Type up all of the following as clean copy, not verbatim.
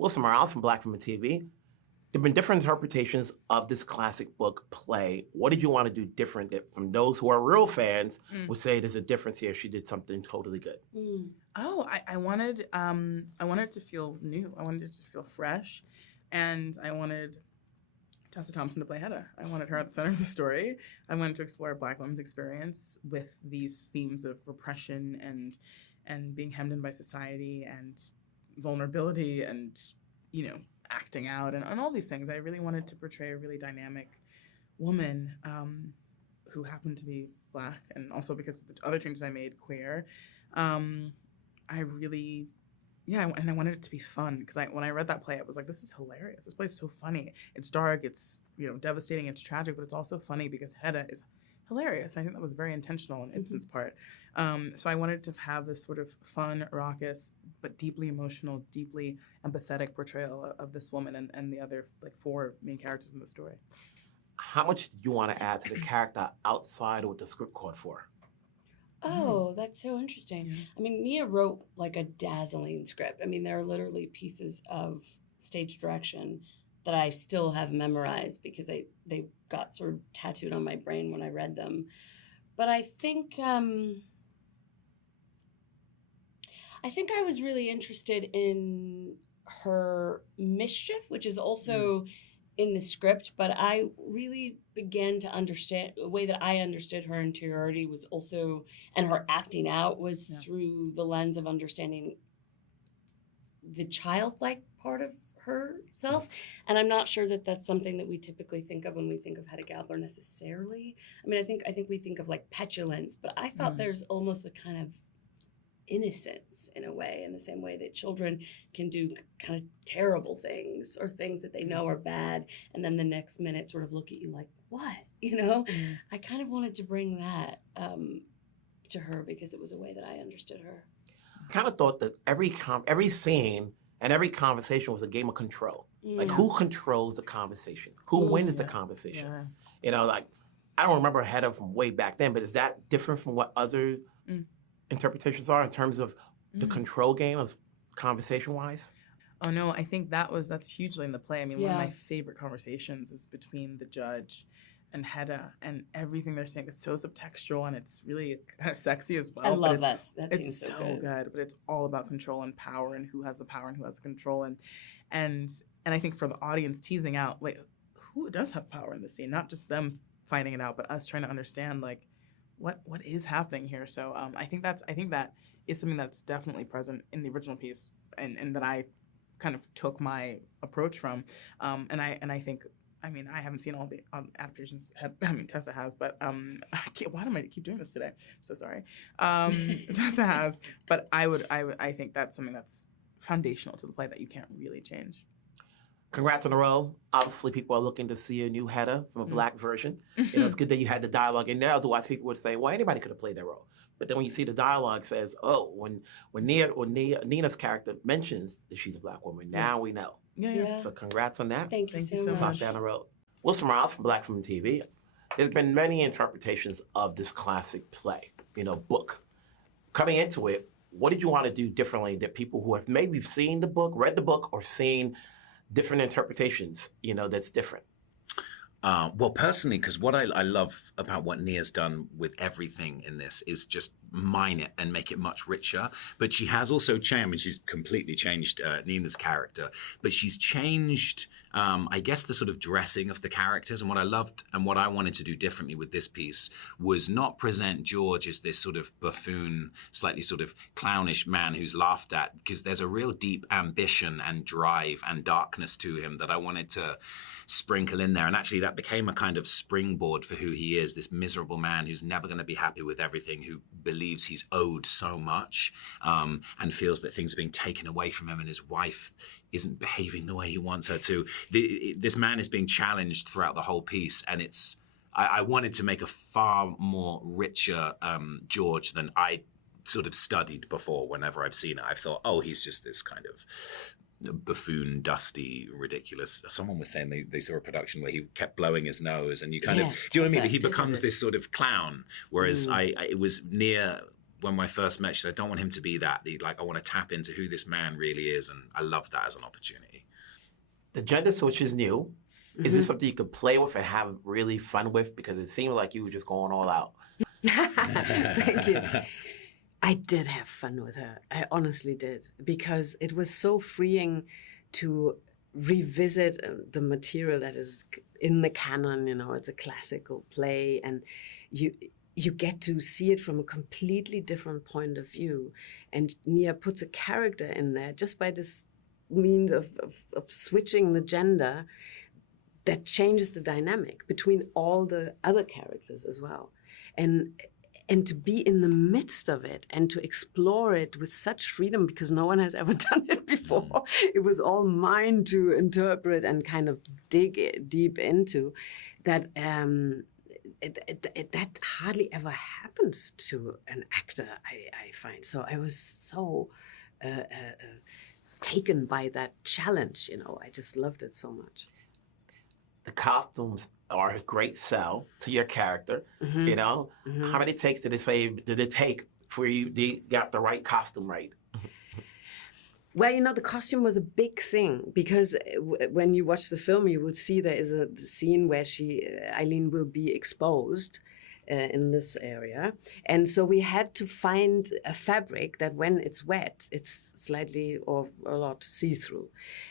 Wilson Morales from Black Women TV. There have been different interpretations of this classic book play. What did you want to do different from those who are real fans would say there's a difference here? She did something totally good. Oh, I wanted it to feel new. I wanted it to feel fresh. And I wanted Tessa Thompson to play Hedda. I wanted her at the center of the story. I wanted to explore a Black woman's experience with these themes of repression and being hemmed in by society and vulnerability and, acting out and all these things. I really wanted to portray a really dynamic woman who happened to be Black, and also because of the other changes I made, queer. And I wanted it to be fun because when I read that play, I was like, this is hilarious. This play is so funny. It's dark, it's devastating, it's tragic, but it's also funny because Hedda is hilarious. I think that was very intentional on Ibsen's part. So I wanted to have this sort of fun, raucous, but deeply emotional, deeply empathetic portrayal of this woman and the other four main characters in the story. How much did you want to add to the character outside of what the script called for? Oh, that's so interesting. Yeah. I mean, Nia wrote a dazzling script. I mean, there are literally pieces of stage direction that I still have memorized because they got sort of tattooed on my brain when I read them. But I think I was really interested in her mischief, which is also in the script, but I really began to understand the way that I understood her interiority was also, and her acting out was through the lens of understanding the childlike part of herself. And I'm not sure that that's something that we typically think of when we think of Hedda Gabler necessarily. I mean, I think we think of petulance, but I thought there's almost a kind of innocence in a way, in the same way that children can do kind of terrible things or things that they know are bad, and then the next minute sort of look at you like, what? I kind of wanted to bring that to her because it was a way that I understood her. I kind of thought that every scene and every conversation was a game of control. Who controls the conversation? Who wins the conversation? I don't remember Hedda from way back then, but is that different from what other interpretations are in terms of the control game of conversation-wise? Oh no, I think that's hugely in the play. I mean, one of my favorite conversations is between the judge and Hedda, and everything they're saying is so subtextual and it's really kind of sexy as well. I love that. It's so good, but it's all about control and power and who has the power and who has the control, and I think for the audience teasing out who does have power in the scene, not just them finding it out, but us trying to understand what is happening here. So I think that is something that's definitely present in the original piece, and that I kind of took my approach from. And I think, I mean, I haven't seen all the adaptations. Tessa has, but why do I keep doing this today? I'm so sorry. Tessa has, but I think that's something that's foundational to the play that you can't really change. Congrats on the role. Obviously, people are looking to see a new Hedda from a Black version. It's good that you had the dialogue in there. Otherwise, people would say, well, anybody could have played that role. But then when you see the dialogue says, oh, when Nina's character mentions that she's a Black woman, now we know. Yeah. So congrats on that. Thank you so much. Talk down the road. Wilson Morales from Black Women TV. There's been many interpretations of this classic play, book. Coming into it, what did you want to do differently that people who have maybe seen the book, read the book, or seen different interpretations, that's different? Well, personally, because what I love about what Nia's done with everything in this is just mine it and make it much richer. But she has also changed. I mean, she's completely changed Nina's character, but she's changed, I guess, the sort of dressing of the characters. And what I loved and what I wanted to do differently with this piece was not present George as this sort of buffoon, slightly sort of clownish man who's laughed at, because there's a real deep ambition and drive and darkness to him that I wanted to sprinkle in there. And actually that became a kind of springboard for who he is, this miserable man who's never going to be happy with everything, who believes he's owed so much, and feels that things are being taken away from him and his wife isn't behaving the way he wants her to. This man is being challenged throughout the whole piece, and I wanted to make a far more richer George than I sort of studied before. Whenever I've seen it, I've thought, oh, he's just this kind of buffoon, dusty, ridiculous. Someone was saying they saw a production where he kept blowing his nose, and you kind of, do you know what I mean? He becomes this sort of clown, whereas it was Nia when I first met, she said, I don't want him to be that. I want to tap into who this man really is. And I love that as an opportunity. The gender switch is new. Mm-hmm. Is this something you could play with and have really fun with? Because it seemed like you were just going all out. Thank you. I did have fun with her. I honestly did, because it was so freeing to revisit the material that is in the canon. You know, it's a classical play, and you get to see it from a completely different point of view. And Nia puts a character in there just by this means of switching the gender that changes the dynamic between all the other characters as well. And to be in the midst of it and to explore it with such freedom, because no one has ever done it before. It was all mine to interpret and kind of dig deep into that. That hardly ever happens to an actor, I find. So I was so taken by that challenge, you know. I just loved it so much. The costumes are a great sell to your character, Mm-hmm. you know? Mm-hmm. How many takes did it take for you to get the right costume right? Well, you know, the costume was a big thing, because when you watch the film, you will see there is a scene where Eileen will be exposed in this area. And so we had to find a fabric that when it's wet, it's slightly or a lot see-through.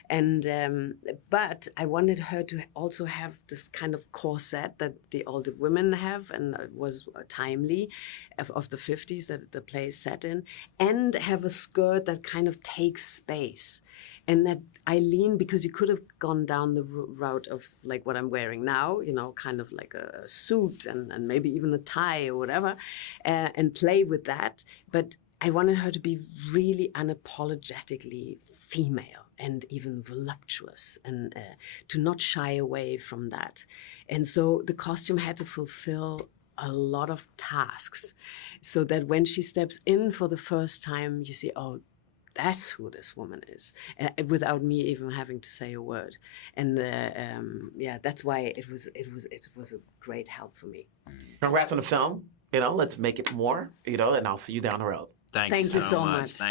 And but I wanted her to also have this kind of corset that all the women have, and it was timely, of the 50s that the play is set in, and have a skirt that kind of takes space. And that Eileen, because you could have gone down the route of like what I'm wearing now, you know, kind of like a suit and maybe even a tie or whatever, and play with that. But I wanted her to be really unapologetically female and even voluptuous, and to not shy away from that. And so the costume had to fulfill a lot of tasks, so that when she steps in for the first time, you see, oh, that's who this woman is, without me even having to say a word. And yeah, that's why it was a great help for me. Congrats on the film. You know, let's make it more, you know, and I'll see you down the road. Thank Thank you you so so much. much. Thank